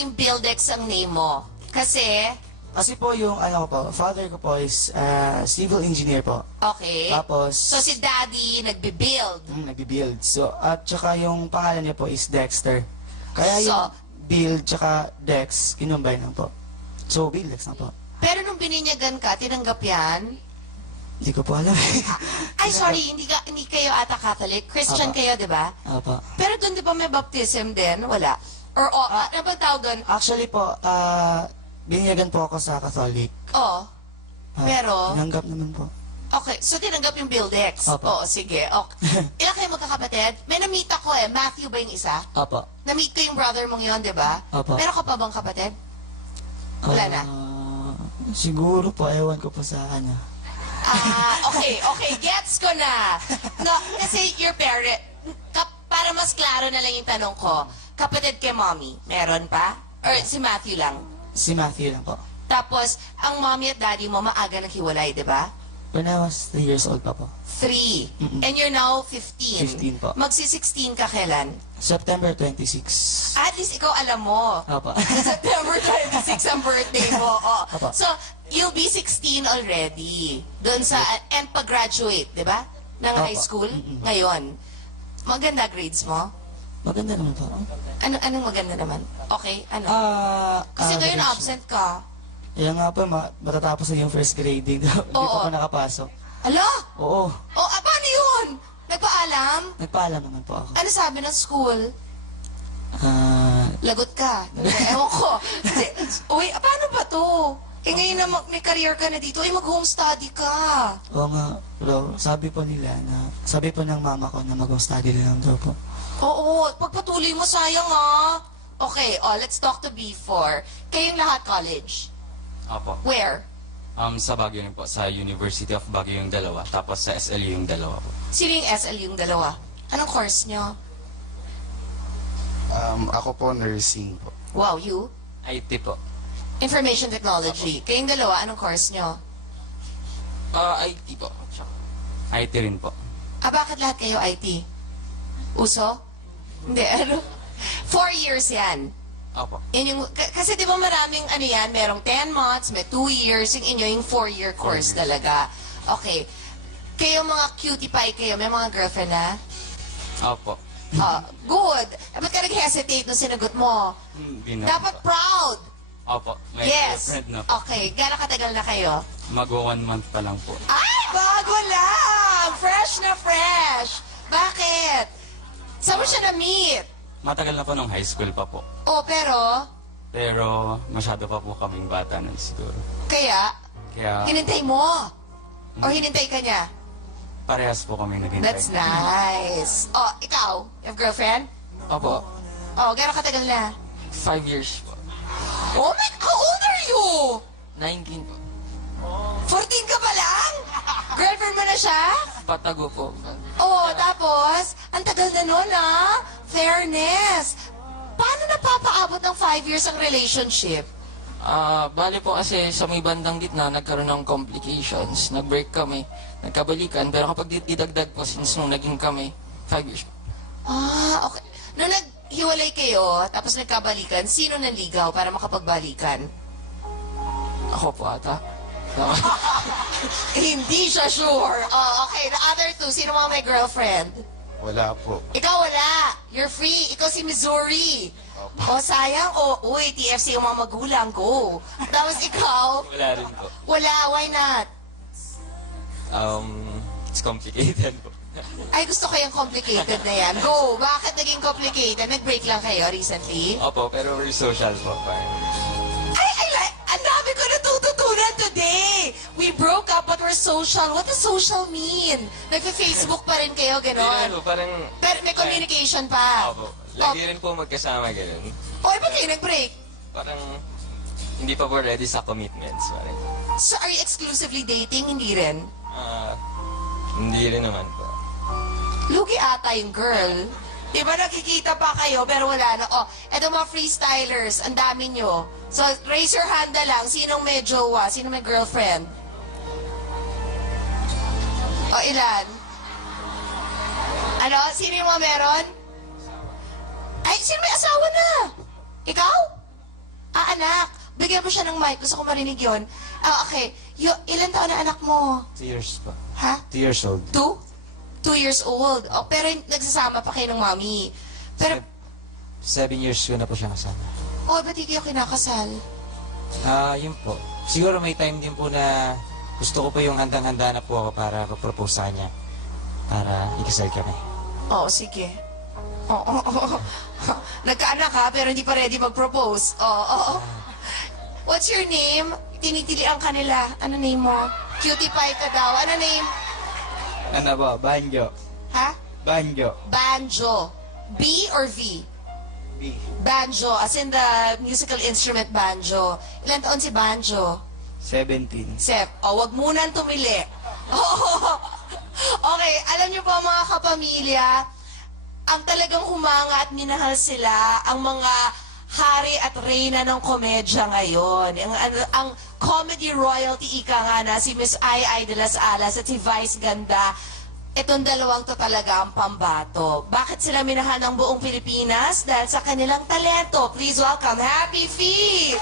naging Buildex ang name mo? Kasi po yung, father ko po is civil engineer po. okay. Tapos, So si Daddy nagbe-build. nagbi-build. So, at saka yung pangalan niya po is Dexter. Kaya So, yung build tsaka Dex, kinumbine lang po. So, Buildex na po. pero nung bininyagan ka, tinanggap yan? Hindi ko po alam. Ay, sorry, hindi kayo ata Catholic. Christian Apa. kayo, di ba? Apa. Pero doon di ba may baptism din? Wala. Or, ano ba tawag doon? Actually po, binyagan po ako sa Catholic. Oh. Pero, Tinanggap naman po. okay, so tinanggap yung Buildex. Opo. Oo, sige. Okay. Ilan kayo magkakapatid? May na-meet ako eh. Matthew ba yung isa? Opo. Na-meet ko yung brother mong yon, di ba? Opo. Pero ka pa bang kapatid? Wala na. Siguro po, ewan ko po sa kanya. Okay. Gets ko na. No, kasi your parent, para mas klaro na lang yung tanong ko, kapatid kay mommy, meron pa? Or si Matthew lang? Si Matthew lang po. Tapos, ang mommy at daddy mo maaga naghiwalay, di ba? When I was 3 years old pa po. 3. And you're now 15. 15 po. Magsi-16 ka kailan? September 26. At least ikaw alam mo. Opo. September 26 ang birthday mo. Oh. Opo. So, you'll be 16 already. Doon sa, and pag-graduate, di ba? Ng Opo. high school? Ngayon. Maganda grades mo? Maganda naman po. Anong maganda naman? Okay, ano? Kasi ngayon average. absent ka. Kaya nga po, matatapos na yung first grading. Hindi Oo. pa po nakapasok. Ala? Oo. Paano yun? Nagpaalam? Nagpaalam naman po ako. Ano sabi ng school? Lagot ka. Ewan ko. Uy, paano ba to? Ngayon na may career ka na dito, mag-home study ka. Oo nga, bro. Sabi po ng mama ko na mag-home study na lang daw po. Oo, pagpatuloy mo, sayang Okay, let's talk to B4. Kayong lahat college. Opo. Where? Sa Baguio rin po, sa University of Baguio yung dalawa, tapos sa SLU yung dalawa po. Sino yung SL yung dalawa? Anong course nyo? Ako po, nursing po. Wow, you? IT po. Information Technology. Kayong dalawa, anong course nyo? IT po. IT rin po. Bakit lahat kayo IT? Uso? Hindi, 4 years yan. Opo. Kasi di ba maraming merong 10 months, may 2 years, yung inyo, yung 4-year course talaga. Okay. Kayo mga cutie pie kayo, may mga girlfriend na? Opo. Good. Ba't ka nag-hesitate nung sinagot mo? Hindi na Dapat po. proud. Opo. May Yes. girlfriend na po. Okay. Gano'ng katagal na kayo? Mag-1 month pa lang po. Ay, bago lang! Fresh na fresh! Bakit? Saan mo siya na-meet? Matagal na po nung high school pa po. Pero, Pero masyado pa po kaming bata na siguro. kaya, Kaya hinintay mo? O hinintay ka niya? parehas po kami naghintay. That's nice. Ikaw? You have girlfriend? Opo. Gano'ng katagal na? 5 years po. Oh my, how old are you? 19 po. 14 ka pa lang? Girlfriend mo na siya? Patago po. Tapos, ang tagal na nun, Fairness. Paano napapaabot ng 5 years ang relationship? Bali po kasi sa may bandang gitna, nagkaroon ng complications. Nag-break kami, nagkabalikan. Pero kapag didagdag po, since nung naging kami, 5 years. Okay. Nung naghiwalay kayo, tapos nagkabalikan, sino nanligaw para makapagbalikan? Ako po ata. Hindi siya sure. Okay. The other two, sino mga may girlfriend? Wala po. Ikaw wala. You're free. Ikaw si Missouri. Sayang. Uy, TFC yung mga magulang ko. Tapos ikaw, Wala rin po. wala. Why not? It's complicated po. Ay, gusto ko yung complicated na yan. Go! Bakit naging complicated? Nag-break lang kayo recently? Opo, pero we're social po. Ang dami ko natututunan today! We broke up but we're social. What does social mean? Nagpa-Facebook pa rin kayo, Hindi gano'n? po, parang... Pero may communication pa. Opo. Lagi rin po magkasama ganun. Ba't kayo nag-break? Parang hindi pa po ready sa commitments. Parang, So, are you exclusively dating? Hindi rin. hindi rin naman po. Lugi ata yung girl. Di ba nakikita pa kayo pero wala na. Eto mga freestylers, ang dami nyo. So, raise your hand na lang. Sinong may jowa? Sinong may girlfriend? Ilan? Ano? Sino yung mga meron? Ay, sino may asawa na? Ikaw? Anak, bigyan mo siya ng mic. Gusto ko marinig yun. Okay. Ilan taon na anak mo? 2 years po. Ha? 2 years old. 2? 2 years old. Pero nagsasama pa kayo ng mami. Pero, 7 years ko na po siya kasama. ba't di kayo kinakasal? Yun po. Siguro may time din po na gusto ko po yung handang-handa na po ako para propose sa kanya. Para ikasal kami. Oo, sige. Oo. Nagkaanak ka, pero hindi pa ready mag-propose. Oo. What's your name? Tinitilian ka nila. Ano name mo? Cutie pie ka daw. Ano name? Ano po? Banjo. Ha? Banjo. Banjo. B or V? B. Banjo, as in the musical instrument banjo. Ilan taon si Banjo? 17. Sep, wag munang tumili. Okay, alam niyo po mga kapamilya, ang talagang humanga at minahal sila, ang mga hari at reyna ng komedya ngayon. Ang comedy royalty ika nga na si Miss Ai de las Alas at si Vice Ganda. Itong dalawang to talaga ang pambato. Bakit sila minahal ng buong Pilipinas? Dahil sa kanilang talento. Please welcome Happy Feet!